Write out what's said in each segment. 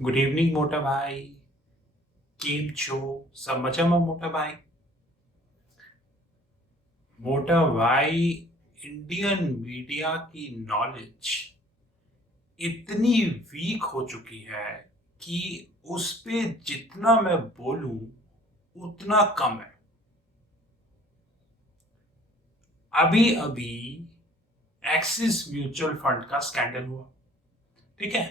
Good evening મોટા ભાઈ. કેમ છો? सब મજામાં મોટા ભાઈ? मोटा भाई, इंडियन मीडिया की नॉलेज इतनी वीक हो चुकी है कि उस पे जितना मैं बोलूं उतना कम है. अभी अभी एक्सिस म्यूचुअल फंड का स्कैंडल हुआ, ठीक है.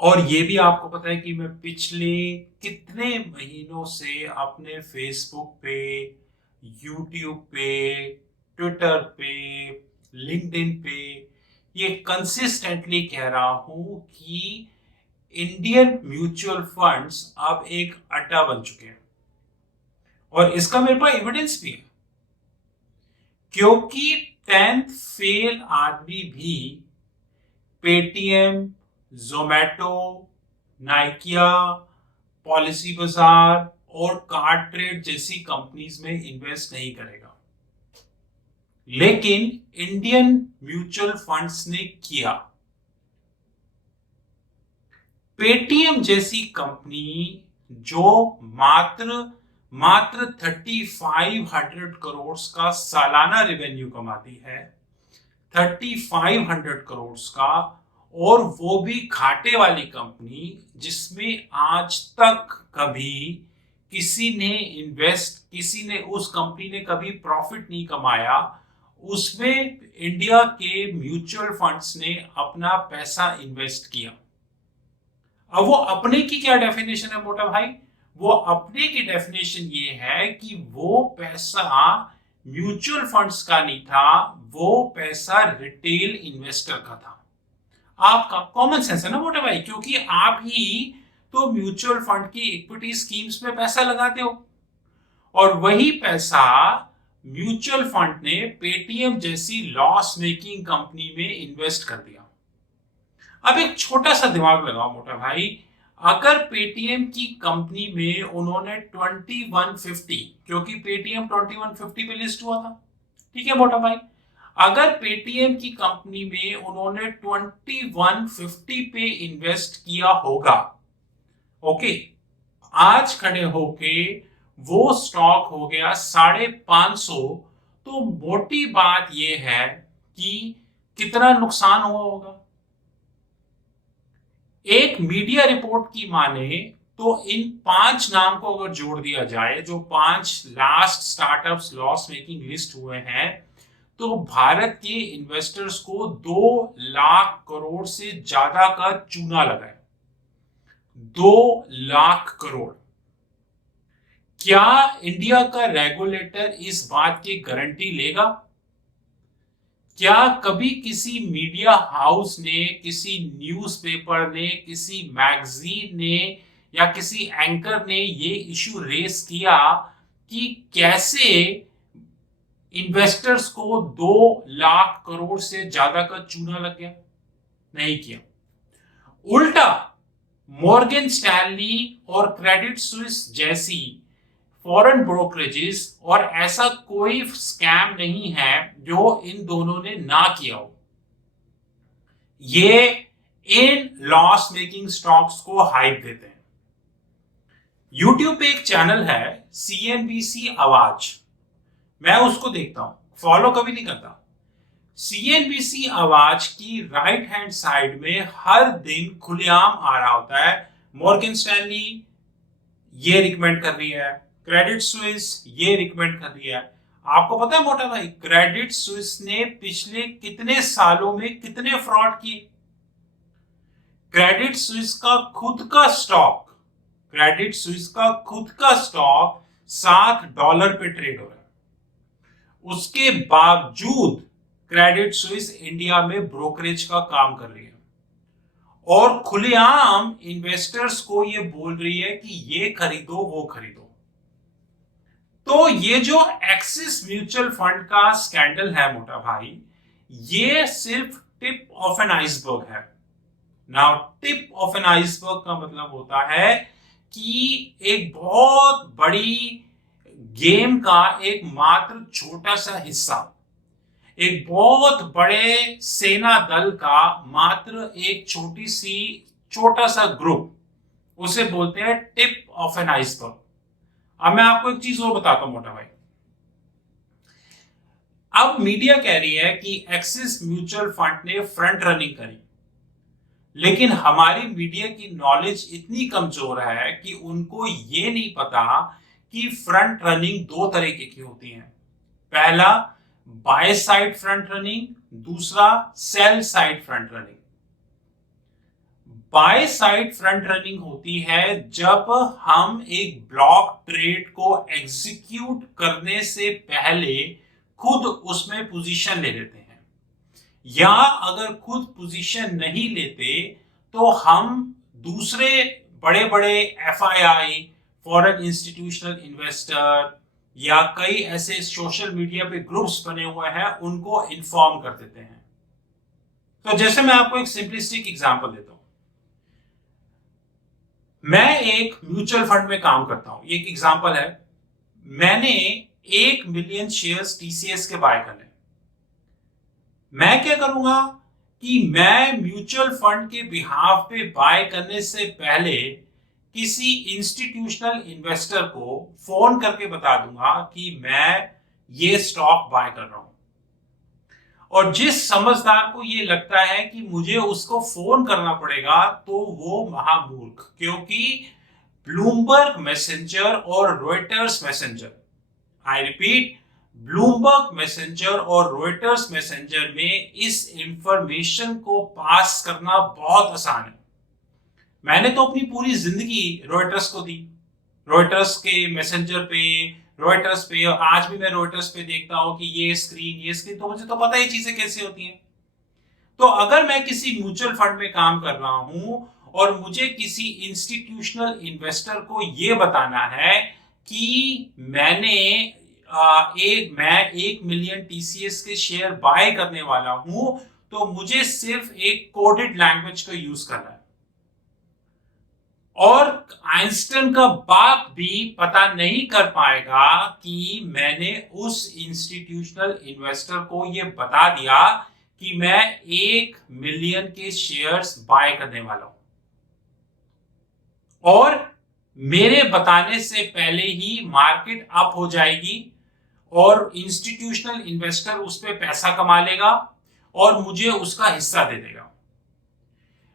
और ये भी आपको पता है कि मैं पिछले कितने महीनों से अपने फेसबुक पे, यूट्यूब पे, ट्विटर पे, लिंक्डइन पे ये कंसिस्टेंटली कह रहा हूं कि इंडियन म्यूचुअल फंड्स अब एक अड्डा बन चुके हैं. और इसका मेरे पास एविडेंस भी है, क्योंकि 10th फेल आदमी भी पेटीएम, जोमेटो, नाइकिया, पॉलिसी बाजार और कार्ड ट्रेड जैसी कंपनीज में इन्वेस्ट नहीं करेगा. लेकिन इंडियन म्यूचुअल फंड्स ने किया. पेटीएम जैसी कंपनी जो मात्र 3500 करोड़ का सालाना रेवेन्यू कमाती है, 3500 करोड़ का, और वो भी घाटे वाली कंपनी जिसमें आज तक कभी किसी ने उस कंपनी ने कभी प्रॉफिट नहीं कमाया, उसमें इंडिया के म्यूचुअल फंड्स ने अपना पैसा इन्वेस्ट किया. अब वो अपने की क्या डेफिनेशन है मोटा भाई? वो अपने की डेफिनेशन ये है कि वो पैसा म्यूचुअल फंड्स का नहीं था, वो पैसा रिटेल इन्वेस्टर का था. आपका कॉमन सेंस है ना मोटा भाई, क्योंकि आप ही तो म्यूचुअल फंड की इक्विटी स्कीम्स में पैसा लगाते हो, और वही पैसा म्यूचुअल फंड ने पेटीएम जैसी लॉस मेकिंग कंपनी में इन्वेस्ट कर दिया. अब एक छोटा सा दिमाग लगाओ मोटा भाई, अगर पेटीएम की कंपनी में उन्होंने 2150, क्योंकि पेटीएम 2150 पे लिस्ट हुआ था, ठीक है मोटा भाई, अगर पेटीएम की कंपनी में उन्होंने 2150 पे इन्वेस्ट किया होगा, ओके, आज खड़े होके वो स्टॉक हो गया 550, तो मोटी बात यह है कि कितना नुकसान हुआ होगा. एक मीडिया रिपोर्ट की माने तो इन 5 नाम को अगर जोड़ दिया जाए, जो 5 last startups loss making list हुए हैं, तो भारत के इन्वेस्टर्स को 2 लाख करोड़ से ज्यादा का चूना लगा है. 2 लाख करोड़. क्या इंडिया का रेगुलेटर इस बात की गारंटी लेगा? क्या कभी किसी मीडिया हाउस ने, किसी न्यूज़पेपर ने, किसी मैगजीन ने या किसी एंकर ने ये इशू रेस किया कि कैसे इन्वेस्टर्स को 2 लाख करोड़ से ज्यादा का चूना लग गया? नहीं किया. उल्टा मॉर्गन स्टैनली और क्रेडिट स्विस जैसी फॉरेन ब्रोकरेजेस, और ऐसा कोई स्कैम नहीं है जो इन दोनों ने ना किया हो, ये इन लॉस मेकिंग स्टॉक्स को हाइप देते हैं. यूट्यूब पे एक चैनल है सीएनबीसी आवाज, मैं उसको देखता हूं, फॉलो कभी नहीं करता. सीएनबीसी आवाज की राइट हैंड साइड में हर दिन खुलेआम आ रहा होता है, मॉर्गन स्टैनली ये रिकमेंड कर रही है, क्रेडिट स्विस ये रिकमेंड कर रही है. आपको पता है मोटा भाई, क्रेडिट स्विस ने पिछले कितने सालों में कितने फ्रॉड किए? क्रेडिट स्विस का खुद का स्टॉक, क्रेडिट स्विस का खुद का स्टॉक $7 पे ट्रेड हो रहा है. उसके बावजूद क्रेडिट स्विस इंडिया में ब्रोकरेज का काम कर रही है, और खुलेआम इन्वेस्टर्स को ये बोल रही है कि ये खरीदो वो खरीदो. तो ये जो एक्सिस म्यूचुअल फंड का स्कैंडल है मोटा भाई, ये सिर्फ टिप ऑफ एन आइसबर्ग है. Now tip of an iceberg का मतलब होता है कि एक बहुत बड़ी गेम का एक मात्र छोटा सा हिस्सा, एक बहुत बड़े सेना दल का मात्र एक छोटी सी छोटा सा ग्रुप, उसे बोलते हैं टिप ऑफ एन आइसबर्ग। अब मैं आपको एक चीज और बताता हूं मोटा भाई। अब मीडिया कह रही है कि एक्सिस म्यूचुअल फंड ने फ्रंट रनिंग करी, लेकिन हमारी मीडिया की नॉलेज इतनी कमजोर है कि उनको ये नहीं पता कि फ्रंट रनिंग दो तरीके की होती है। पहला बाय साइड फ्रंट रनिंग, दूसरा sell side front running. By side front running होती है जब हम एक ब्लॉक ट्रेड को एग्जीक्यूट करने से पहले खुद उसमें पोजीशन ले लेते हैं, या अगर खुद पोजीशन नहीं लेते तो हम दूसरे बड़े बड़े एफआईआई, फॉरेन इंस्टीट्यूशनल इन्वेस्टर, या कई ऐसे सोशल मीडिया पे ग्रुप्स बने हुए हैं, उनको इन्फॉर्म कर देते हैं। तो जैसे मैं आपको एक सिंपलिस्टिक एग्जांपल देता हूं। मैं एक म्यूचुअल फंड में काम करता हूं, ये एक एग्जांपल है। मैंने 1 मिलियन शेयर्स टीसीएस के बाय करने। मैं क्या करूंगा कि मैं म्यूचुअल फंड के बिहाफ पे बाय करने से पहले किसी इंस्टीट्यूशनल इन्वेस्टर को फोन करके बता दूंगा कि मैं ये स्टॉक बाय कर रहा हूं। और जिस समझदार को ये लगता है कि मुझे उसको फोन करना पड़ेगा, तो वो महामूर्ख, क्योंकि ब्लूमबर्ग मैसेंजर और Reuters messenger, I repeat, Bloomberg messenger और रॉयटर्स मैसेंजर में इस इंफॉर्मेशन को पास करना बहुत आसान है। मैंने तो अपनी पूरी जिंदगी रॉयटर्स को दी, रॉयटर्स के मैसेंजर पे, रॉयटर्स पे, और आज भी मैं रॉयटर्स पे देखता हूं कि ये स्क्रीन, तो मुझे तो पता ही चीजें कैसे होती हैं। तो अगर मैं किसी म्यूचुअल फंड में काम कर रहा हूं और मुझे किसी इंस्टीट्यूशनल इन्वेस्टर को यह बताना है कि मैं 1 मिलियन टीसीएस के शेयर बाय करने वाला हूं, तो मुझे सिर्फ एक कोडेड लैंग्वेज का यूज करना है। और आइंस्टाइन का बाप भी पता नहीं कर पाएगा कि मैंने उस इंस्टीट्यूशनल इन्वेस्टर को यह बता दिया कि मैं 1 मिलियन के शेयर्स बाय करने वाला हूं, और मेरे बताने से पहले ही मार्केट अप हो जाएगी और इंस्टीट्यूशनल इन्वेस्टर उस पर पैसा कमा लेगा और मुझे उसका हिस्सा दे देगा।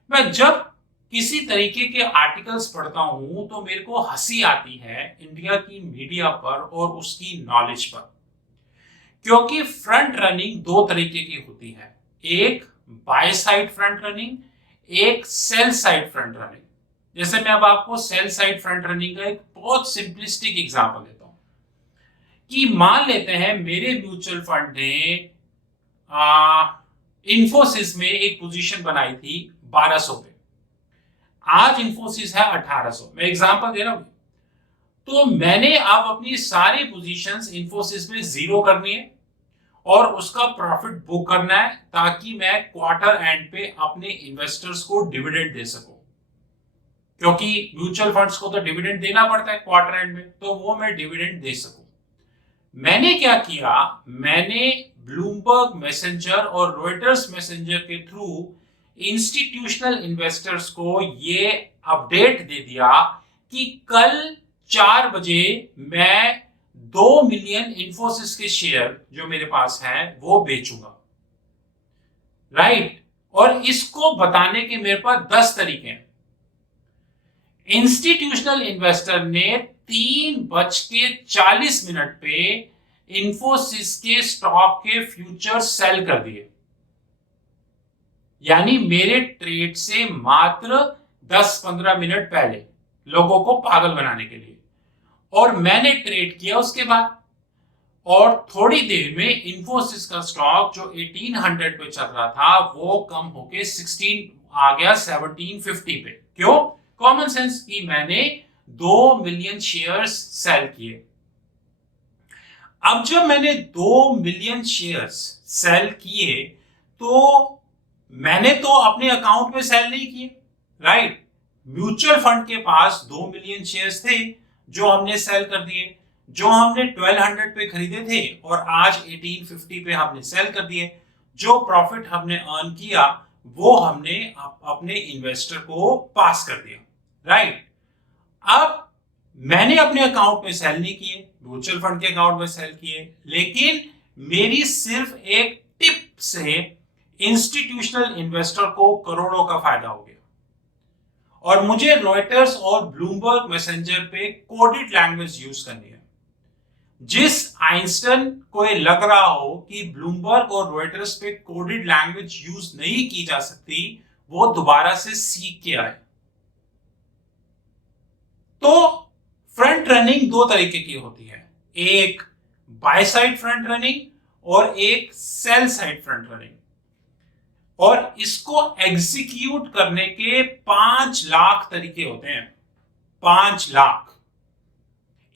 मैं जब किसी तरीके के आर्टिकल्स पढ़ता हूं तो मेरे को हंसी आती है इंडिया की मीडिया पर और उसकी नॉलेज पर, क्योंकि फ्रंट रनिंग दो तरीके की होती है, एक बाय साइड फ्रंट रनिंग, एक सेल साइड फ्रंट रनिंग। जैसे मैं अब आपको सेल साइड फ्रंट रनिंग का एक बहुत सिंपलिस्टिक एग्जांपल देता हूं कि मान लेते हैं मेरे म्यूचुअल फंड ने इंफोसिस में एक पोजीशन बनाई थी 1200 पे, आज इंफोसिस है 1800, मैं एग्जांपल दे रहा हूं। तो मैंने अब अपनी सारी पोजीशंस इंफोसिस में जीरो करनी है और उसका प्रॉफिट बुक करना है, ताकि मैं क्वार्टर एंड पे अपने इन्वेस्टर्स को डिविडेंड दे सकूं, क्योंकि म्यूचुअल फंड्स को तो डिविडेंड देना पड़ता है क्वार्टर एंड में, तो वो मैं डिविडेंड दे सकूं। मैंने क्या किया, मैंने ब्लूमबर्ग मैसेंजर और रॉयटर्स मैसेंजर के थ्रू इंस्टीट्यूशनल इन्वेस्टर्स को ये अपडेट दे दिया कि कल 4 बजे मैं 2 मिलियन इंफोसिस के शेयर जो मेरे पास हैं वो बेचूंगा, राइट। और इसको बताने के मेरे पास 10 तरीके हैं। इंस्टीट्यूशनल इन्वेस्टर ने 3:40 पे इंफोसिस के स्टॉक के फ्यूचर सेल कर दिए, यानी मेरे ट्रेड से मात्र 10-15 मिनट पहले, लोगों को पागल बनाने के लिए। और मैंने ट्रेड किया उसके बाद, और थोड़ी देर में इंफोसिस का स्टॉक जो 1800 पे चल रहा था वो कम होके 16 आ गया 1750 पे। क्यों? कॉमन सेंस की मैंने 2 मिलियन शेयर्स सेल किए। अब जब मैंने 2 मिलियन शेयर्स सेल किए तो मैंने तो अपने अकाउंट में सेल नहीं किए, राइट। म्यूचुअल फंड के पास 2 मिलियन शेयर्स थे जो हमने सेल कर दिए, जो हमने 1200 पे खरीदे थे और आज 1850 पे हमने सेल कर दिए। जो प्रॉफिट हमने अर्न किया वो हमने अपने इन्वेस्टर को पास कर दिया, राइट। अब मैंने अपने अकाउंट में सेल नहीं किए, म्यूचुअल फंड के अकाउंट में सेल किए, लेकिन मेरी सिर्फ एक टिप से इंस्टीट्यूशनल इन्वेस्टर को करोड़ों का फायदा हो गया। और मुझे रॉयटर्स और ब्लूमबर्ग मैसेंजर पे कोडेड लैंग्वेज यूज करनी है। जिस आइंस्टाइन को ये लग रहा हो कि ब्लूमबर्ग और रॉयटर्स पे कोडेड लैंग्वेज यूज नहीं की जा सकती, वो दोबारा से सीख के आए। तो फ्रंट रनिंग दो तरीके की होती है, एक बाय साइड फ्रंट रनिंग और एक सेल साइड फ्रंट रनिंग। और इसको एग्जीक्यूट करने के 5 लाख तरीके होते हैं, 5 लाख।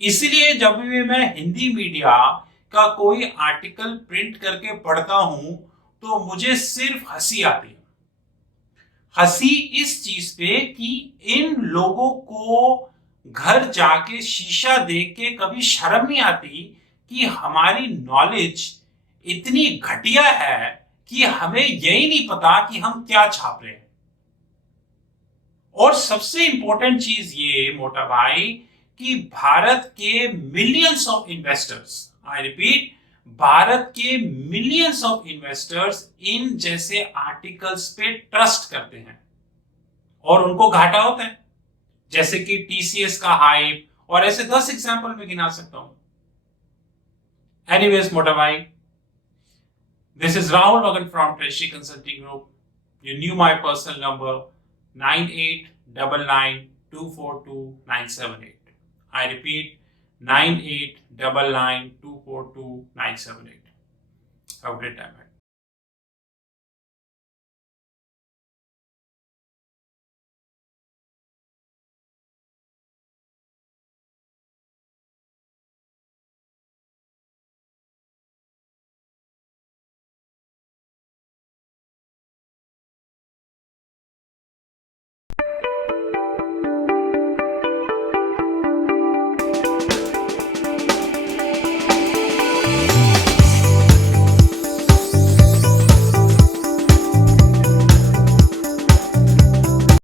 इसलिए जब भी मैं हिंदी मीडिया का कोई आर्टिकल प्रिंट करके पढ़ता हूं तो मुझे सिर्फ हंसी आती है। हंसी इस चीज पे कि इन लोगों को घर जाके शीशा देख के कभी शर्म नहीं आती कि हमारी नॉलेज इतनी घटिया है कि हमें यही नहीं पता कि हम क्या छाप रहे हैं। और सबसे इंपॉर्टेंट चीज ये मोटा भाई कि भारत के millions of investors, I repeat, Bharat के मिलियंस ऑफ इन्वेस्टर्स इन जैसे आर्टिकल्स पे ट्रस्ट करते हैं और उनको घाटा होता है, जैसे कि टीसीएस का हाइप, और ऐसे 10 एग्जांपल में गिना सकता हूं। एनीवेज मोटा भाई, this is Rahul Magan from ट्रेशी consulting group. You knew my personal number 9899242978. I repeat 9899242978. Have a great time.